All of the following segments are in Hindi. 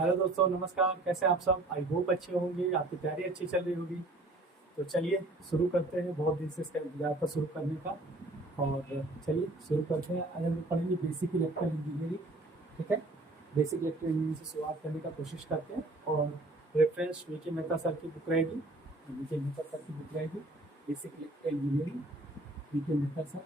हेलो दोस्तों, नमस्कार। कैसे हैं आप सब? आई होप अच्छे होंगे, आपकी तैयारी अच्छी चल रही होगी। तो चलिए शुरू करते हैं। बहुत दिन से इसका इंतजार था शुरू करने का। और चलिए शुरू करते हैं। आज हम लोग पढ़ेंगे बेसिक इलेक्ट्रिकल इंजीनियरिंग। ठीक है, बेसिक इलेक्ट्रिकल इंजीनियरिंग से शुरुआत करने का कोशिश करते हैं। और रेफरेंस वीके मेहता सर की बुक रहेगी। वीके मेहता सर की बुक रहेगी, basic electrical engineering, VK Mehta sir.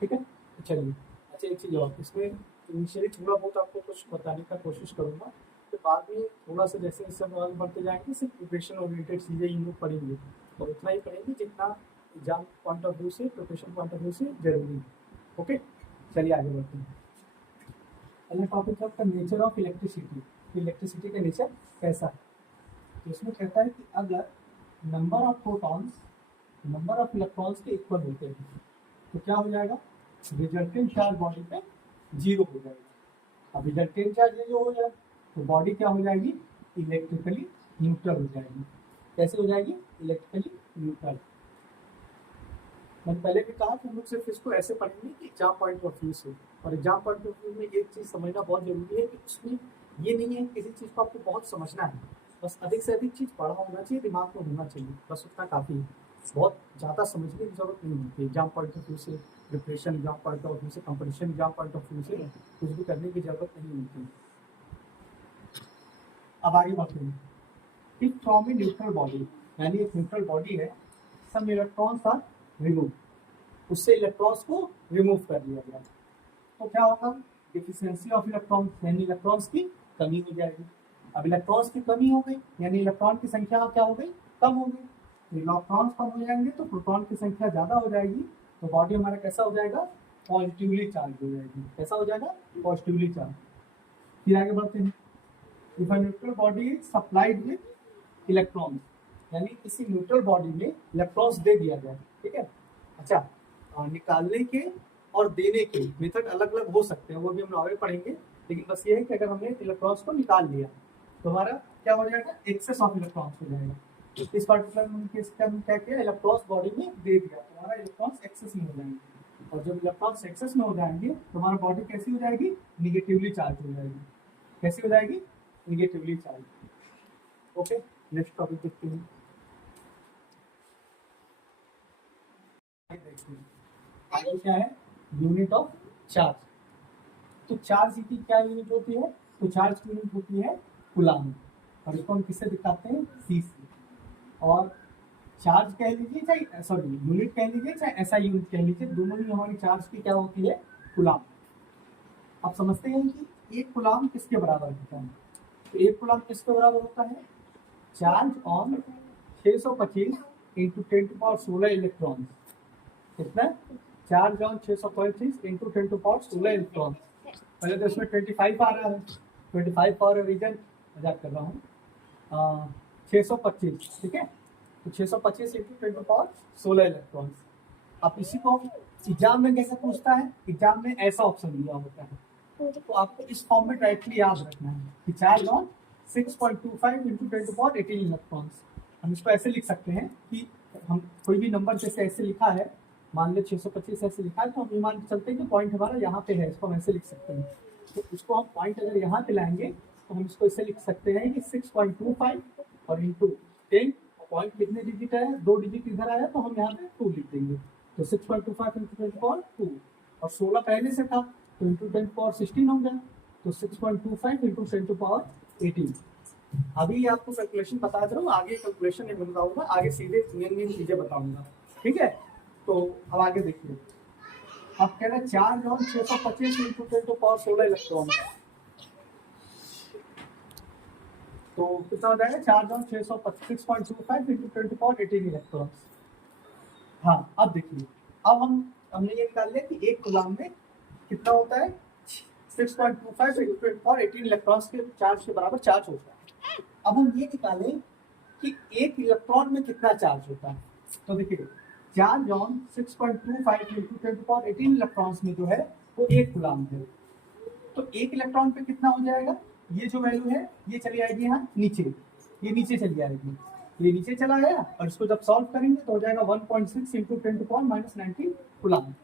ठीक है, तो चलिए। अच्छा, एक चीज़ और, इसमें इनिशियली थोड़ा बहुत आपको कुछ बताने का कोशिश करूँगा। फिर बाद में थोड़ा सा जैसे जैसे हम आगे बढ़ते जाएंगे, सिर्फ प्रिपरेशन ओरिएंटेड चीज़ें हम लोग पढ़ेंगे। और उतना ही पढ़ेंगे जितना एग्जाम पॉइंट ऑफ व्यू से, प्रिपरेशन पॉइंट ऑफ व्यू से जरूरी है। ओके, चलिए आगे बढ़ते हैं। पहला टॉपिक है आपका नेचर ऑफ इलेक्ट्रिसिटी। इलेक्ट्रिसिटी का नेचर कैसा है? तो इसमें कहता है कि अगर number of protons number of electrons के इक्वल होते हैं तो क्या हो जाएगा? रिजल्टेंट चार्ज बॉडी पे जीरो हो जाएगा। अब रिजल्टेंट चार्ज जीरो हो जाए तो बॉडी क्या हो जाएगी? इलेक्ट्रिकली न्यूट्रल हो जाएगी। कैसे हो जाएगी? Electrically neutral. मैंने पहले भी कहा कि हम लोग सिर्फ इसको ऐसे पढ़ेंगे कि एग्जाम पॉइंट ऑफ व्यू से। और एग्जाम पॉइंट ऑफ व्यू में एक चीज़ समझना बहुत जरूरी है कि उसमें ये नहीं है किसी चीज़ को आपको बहुत समझना है, बस अधिक से अधिक चीज़ पढ़ा होना चाहिए, दिमाग में होना चाहिए, बस उतना काफ़ी है। बहुत ज़्यादा समझने की जरूरत नहीं होती एग्जाम पॉइंट ऑफ व्यू से। Preparation exam point of view से, competition exam point of view से कुछ भी करने की जरूरत नहीं होती। अब आगे बढ़ते हैं। If from a neutral body, यानी एक न्यूट्रल बॉडी है, सम इलेक्ट्रॉन्स आर रिमूव, उससे इलेक्ट्रॉन्स को रिमूव कर दिया गया तो क्या होगा? डिफिशियंसी ऑफ इलेक्ट्रॉन्स, यानी इलेक्ट्रॉन्स की कमी हो जाएगी। अब इलेक्ट्रॉन्स की कमी हो गई यानी इलेक्ट्रॉन की संख्या क्या हो गई? कम हो गई। इलेक्ट्रॉन्स कम हो जाएंगे तो प्रोटॉन की संख्या ज़्यादा हो जाएगी, तो बॉडी हमारा कैसा हो जाएगा? पॉजिटिवली चार्ज हो जाएगी। कैसा हो जाएगा? Positively charge. फिर आगे बढ़ते हैं। If a neutral body is supplied with electrons, यानी किसी न्यूट्रल बॉडी में इलेक्ट्रॉन्स दे दिया जाए। ठीक है, अच्छा, निकालने के और देने के मेथड अलग अलग हो सकते हैं, वो भी हम आगे पढ़ेंगे। लेकिन बस ये है कि अगर हमने इलेक्ट्रॉन्स को निकाल लिया तो हमारा क्या हो जाएगा? एक्सेस ऑफ इलेक्ट्रॉन्स हो जाएगा। इस पर्टिकुलर केस का हम क्या किया? इलेक्ट्रॉन्स बॉडी में दे दिया तो हमारा इलेक्ट्रॉन्स एक्सेस में हो जाएंगे। और जब इलेक्ट्रॉन्स एक्सेस में हो जाएंगे तो हमारा बॉडी कैसी हो जाएगी? निगेटिवली चार्ज हो जाएगी। कैसी हो जाएगी? Negatively charge. Okay, next topic देखते हैं। आगे क्या है? Unit of charge. तो चार्ज की क्या यूनिट होती है? तो चार्ज की यूनिट होती है कूलम्ब, और इसको हम किससे दिखाते हैं? सी से। और चार्ज कह लीजिए चाहे, सॉरी, यूनिट कह लीजिए चाहे ऐसा यूनिट कह लीजिए, दोनों ही हमारी चार्ज की क्या होती है? कूलम्ब। आप समझते हैं कि एक कूलम्ब किसके बराबर होता है? तो एक कूलम्ब किसके बराबर होता है? Charge on 625 into 10⁻16 electron. कितना? Charge on 625 into 10⁻16 electron. पहले तो इसमें 25 आ रहा है, 25 फॉर रीजन, मजाक कर रहा हूँ। 625, ठीक है, तो 625 इंटू 10⁻16 इलेक्ट्रॉन। अब इसी को एग्जाम में कैसे पूछता है? एग्जाम में ऐसा ऑप्शन दिया होता है, तो आपको इस फॉर्म में डायरेक्टली याद रखना है कि चार्ज ऑन 6.25 इंटू 10⁻18 इलेक्ट्रॉन्स। हम इसको ऐसे लिख सकते हैं कि हम कोई भी नंबर जैसे ऐसे लिखा है, मान लो 625 ऐसे लिखा है, तो हम ये मान के चलते हैं कि पॉइंट हमारा यहाँ पे है, इसको हम ऐसे लिख सकते हैं। तो इसको हम पॉइंट अगर यहाँ पे लाएंगे तो हम इसको ऐसे लिख सकते हैं कि 6.25 और इंटू 10, पॉइंट कितने डिजिट है? 2 डिजिट इधर आया तो हम यहाँ पे 2 लिख देंगे। तो 6.25 इंटू 10⁻2, और 16 पहले से था तो इंटू 10⁻16 हो गया, तो 6.25 इंटू 10⁻18। अभी आपको कैलकुलेशन बता दे रहा हूँ, आगे कैलकुलेशन नहीं बताऊंगा, आगे सीधे मेन चीजें बताऊंगा। ठीक है, तो अब आगे देखिए। अब कह रहे हैं चार्ज ऑन 625 इंटू 10⁻16 इलेक्ट्रॉन, तो कितना हो जाएगा? Charge on 626.25 into 10⁻18 electron. हाँ, अब देखिए, अब हमने ये निकाल लिया कि एक कूलम्ब में कितना होता है? 6.25 इंटू 10⁻18 इलेक्ट्रॉन्स के चार्ज के बराबर चार्ज होता है। अब हम ये निकालें कि एक इलेक्ट्रॉन में कितना चार्ज होता है। तो देखिए, चार्ज ऑन 6.25 इंटू 10⁻18 इलेक्ट्रॉन्स में जो है वो एक कूलम्ब है, तो एक इलेक्ट्रॉन पे कितना हो जाएगा? ये जो वैल्यू है ये चली आएगी यहाँ नीचे, ये नीचे चली आएगी, ये नीचे चला गया, और इसको जब सॉल्व करेंगे तो हो जाएगा 1.6 इंटू 10⁻⁻19 कूलम्ब।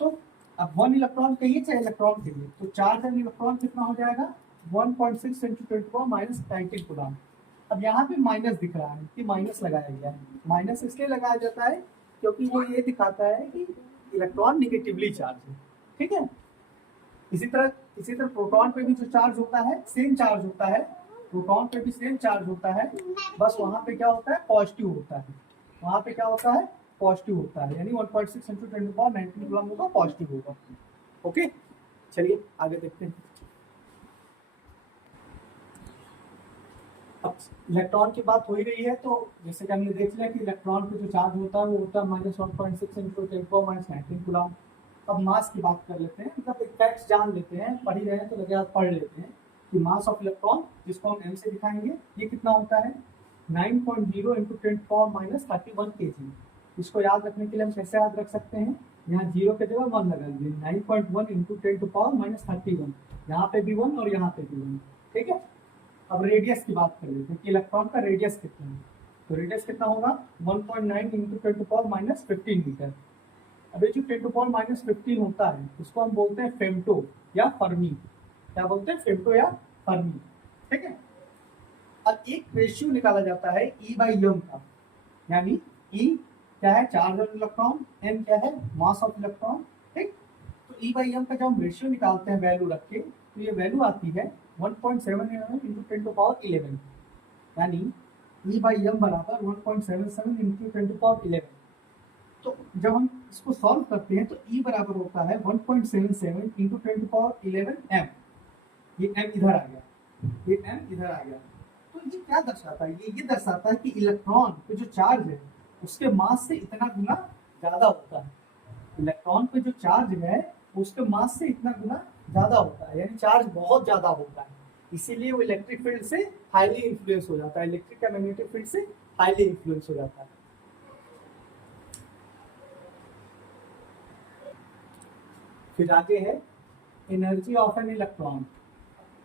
तो अब 1 इलेक्ट्रॉन कहिए चाहे इलेक्ट्रॉन कहिए, तो चार्ज एंड इलेक्ट्रॉन कितना हो जाएगा 1.6 × 10⁻19 कूलम। अब यहाँ पे माइनस दिख रहा है कि माइनस लगाया गया है। माइनस इसलिए लगाया जाता है क्योंकि वो ये दिखाता है कि इलेक्ट्रॉन निगेटिवली चार्ज है, ठीक है। इसी तरह प्रोटॉन पे भी जो चार्ज होता है सेम चार्ज होता है, प्रोटॉन पे भी सेम चार्ज होता है, बस वहां पे क्या होता है पॉजिटिव होता है, वहां पे क्या होता है पॉजिटिव होता है, यानी 1.6 × 10⁻19 कूलम होगा, पॉजिटिव होगा। ओके, चलिए आगे देखते हैं। अब इलेक्ट्रॉन की बात हो ही रही है, तो जैसे कि हमने देख लिया कि इलेक्ट्रॉन पे जो चार्ज होता है वो होता है -1.6 × 10⁻19 कूलम। अब मास की बात कर लेते हैं, मतलब फैक्ट्स जान लेते हैं, पढ़ ही रहे हैं तो लगे हाथ पढ़ लेते हैं कि मास ऑफ इलेक्ट्रॉन, जिसको हम m से दिखाएंगे, ये कितना होता है 9.0 × 10⁻31 kg। इसको याद रखने के लिए हम कैसे याद रख सकते हैं, यहाँ 0 के जगह 1 लगा दीजिए, 9.1 × 10⁻31, यहाँ पे भी 1 और यहाँ पे भी 1, ठीक है। अब रेडियस की बात कर लेते हैं कि इलेक्ट्रॉन का रेडियस कितना है, तो रेडियस कितना होगा 1.9 × 10⁻15 मीटर। अब ये जो 10⁻15 होता है उसको हम बोलते हैं फेम्टो या फर्मी। क्या बोलते हैं, फेम्टो या फर्मी, ठीक है। अब एक रेशियो निकाला जाता है E/m का, यानी E क्या है चार्ज ऑफ इलेक्ट्रॉन, m क्या है मास ऑफ इलेक्ट्रॉन, ठीक। तो E/m का जब हम रेशियो निकालते हैं वैल्यू रख के, तो ये वैल्यू आती है 1.7 × 10⁻11, यानी E/m बराबर 1.77 × 10⁻11। तो जब हम इसको सॉल्व करते हैं तो E बराबर होता है 1.77 × 10⁻11 m। ये m इधर आ गया, ये m इधर आ गया। तो ये क्या दर्शाता है, ये दर्शाता है कि इलेक्ट्रॉन पे जो चार्ज है उसके मास से इतना गुना ज्यादा होता है। इलेक्ट्रॉन पे जो चार्ज है उसके मास से इतना गुना ज्यादा होता है, यानी चार्ज बहुत ज्यादा होता है, इसीलिए वो इलेक्ट्रिक फील्ड से हाईली इन्फ्लुएंस हो जाता है, इलेक्ट्रिक या मैग्नेटिक फील्ड से हाईली इन्फ्लुएंस हो जाता है। फिर आगे है एनर्जी ऑफ एन इलेक्ट्रॉन।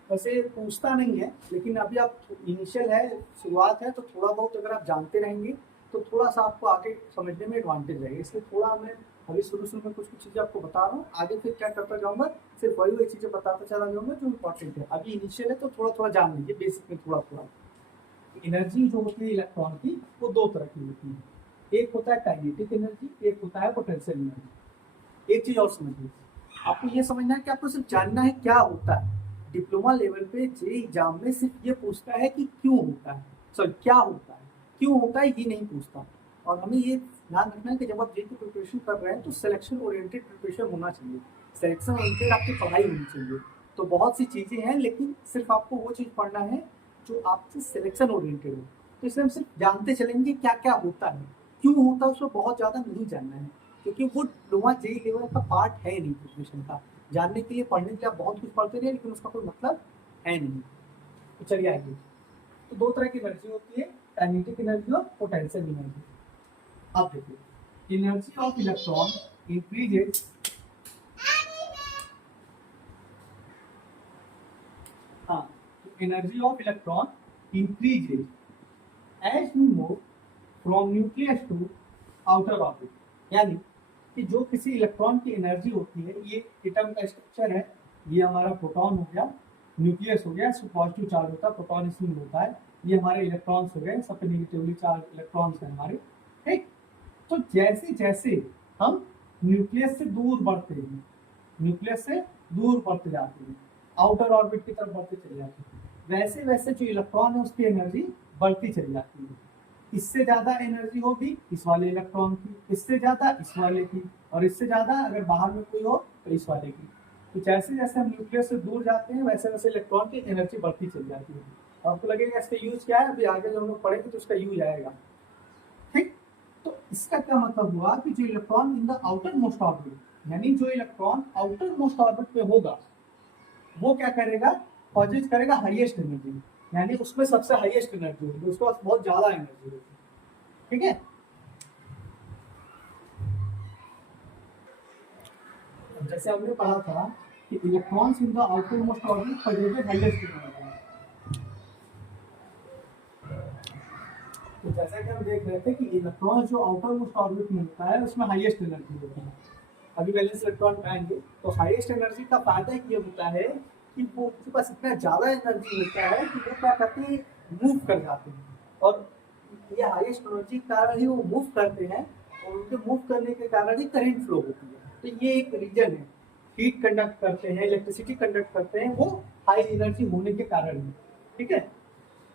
वैसे पूछता नहीं है, लेकिन अभी आप इनिशियल है, शुरुआत है, तो थोड़ा बहुत अगर आप जानते रहेंगे तो थोड़ा सा आपको आगे समझने में एडवांटेज रहेगा, इसलिए थोड़ा मैं अभी शुरू में कुछ चीज़ें आपको बता रहा हूँ, आगे फिर क्या करता जाऊँगा सिर्फ वही चीज़ें बताता चला जाऊँगा जो इम्पोर्टेंट है। अभी इनिशियल है तो थोड़ा थोड़ा जान लीजिए, बेसिक में थोड़ा थोड़ा। एनर्जी जो होती है इलेक्ट्रॉन की वो दो तरह की होती है, एक होता है काइनेटिक एनर्जी, एक होता है पोटेंशियल एनर्जी। एक चीज़ और समझिए, आपको ये समझना है कि आपको सिर्फ जानना है क्या होता है। डिप्लोमा लेवल पे जेईई एग्जाम में सिर्फ ये पूछता है कि क्यों होता है, सॉरी क्या होता है, क्यों होता है ये नहीं पूछता। और हमें ये ध्यान रखना है कि जब आप जेईई की प्रिपरेशन कर रहे हैं तो सिलेक्शन ओरिएंटेड प्रिपरेशन होना चाहिए, सिलेक्शन ओरिएंटेड आपकी पढ़ाई होनी चाहिए। तो बहुत सी चीज़ें हैं, लेकिन सिर्फ आपको वो चीज़ पढ़ना है जो आपकी सिलेक्शन ओरिएंटेड हो। तो इसलिए हम सिर्फ जानते चलेंगे क्या क्या होता है, क्यों होता है उसमें बहुत ज़्यादा नहीं जानना है, क्योंकि वो डिप्लोमा जेईई लेवल का पार्ट है नहीं प्रिपरेशन का। जानने के लिए पढ़ने के लिए आप बहुत कुछ पढ़ते रहे, लेकिन उसका कोई मतलब है नहीं। तो चलिए आगे। तो दो तरह की एनर्जी होती है, काइनेटिक एनर्जी और पोटेंशियल एनर्जी। अब देखिए energy of electron increases energy of electron increases as we move from nucleus to outer orbit. यानी कि जो किसी इलेक्ट्रॉन की एनर्जी होती है, ये एटम का स्ट्रक्चर है, ये हमारा प्रोटॉन हो गया, न्यूक्लियस हो गया, इसमें पॉजिटिव चार्ज होता है, प्रोटॉन इसमें होता है, ये हमारे इलेक्ट्रॉन्स हो गए, सब नेगेटिवली चार्ज इलेक्ट्रॉन्स हैं हमारे, ठीक। तो जैसे जैसे हम न्यूक्लियस से दूर बढ़ते हैं, न्यूक्लियस से दूर बढ़ते जाते हैं, आउटर ऑर्बिट की तरफ बढ़ते चले जाते हैं, वैसे वैसे जो इलेक्ट्रॉन है उसकी एनर्जी बढ़ती चली जाती है। इससे ज्यादा एनर्जी होगी इस वाले इलेक्ट्रॉन की, इससे ज्यादा इस वाले की, और इससे ज्यादा अगर बाहर में कोई हो तो इस वाले की। तो जैसे जैसे हम न्यूक्लियस से दूर जाते हैं वैसे वैसे इलेक्ट्रॉन की एनर्जी बढ़ती चली जाती है। आपको लगेगा इसका यूज क्या है, अभी आगे जब हम लोग पढ़ेंगे तो इसका यूज आएगा, ठीक। तो इसका क्या मतलब हुआ कि जो electron in the outer most orbit, यानी जो इलेक्ट्रॉन आउटर मोस्ट ऑर्बिट में होगा वो क्या करेगा, पॉजिट करेगा हाईएस्ट एनर्जी, यानी उसमें सबसे हाईएस्ट एनर्जी होगी, उसके पास बहुत ज्यादा एनर्जी होगी, ठीक है। जैसे हमने पढ़ा था कि electrons in the outer most orbit positive highest energy. तो जैसा कि हम देख रहे थे कि इलेक्ट्रॉन जो आउटर मोस्ट ऑर्बिट में होता है उसमें हाईएस्ट एनर्जी होती है। अभी वैलेंस इलेक्ट्रॉन में आएंगे। तो हाईएस्ट एनर्जी का फायदा ये होता है कि वो उनके पास इतना ज्यादा एनर्जी होता है कि वो क्या करते हैं, मूव कर जाते हैं। और ये हाईएस्ट एनर्जी के कारण ही वो मूव करते हैं, और उनके मूव करने के कारण ही करंट फ्लो होती है। तो ये एक रीजन है, हीट कंडक्ट करते हैं, इलेक्ट्रिसिटी कंडक्ट करते हैं, वो हाई एनर्जी होने के कारण है। ठीक है,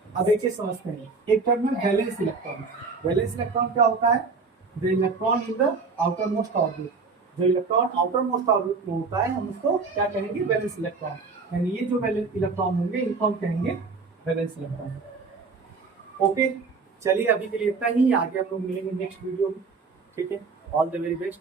अब एक चीज समझते हैं, एक टर्म है वैलेंस इलेक्ट्रॉन। वैलेंस इलेक्ट्रॉन क्या होता है, the electron in the outer most orbit. जो इलेक्ट्रॉन आउटर मोस्ट ऑर्बिट में होता है हम उसको क्या कहेंगे, वैलेंस इलेक्ट्रॉन। यानी ये जो वैलेंस इलेक्ट्रॉन होंगे इनको हम कहेंगे वैलेंस इलेक्ट्रॉन। ओके, चलिए अभी के लिए इतना ही, आगे हम लोग मिलेंगे नेक्स्ट वीडियो में। ठीक है, ऑल द वेरी बेस्ट।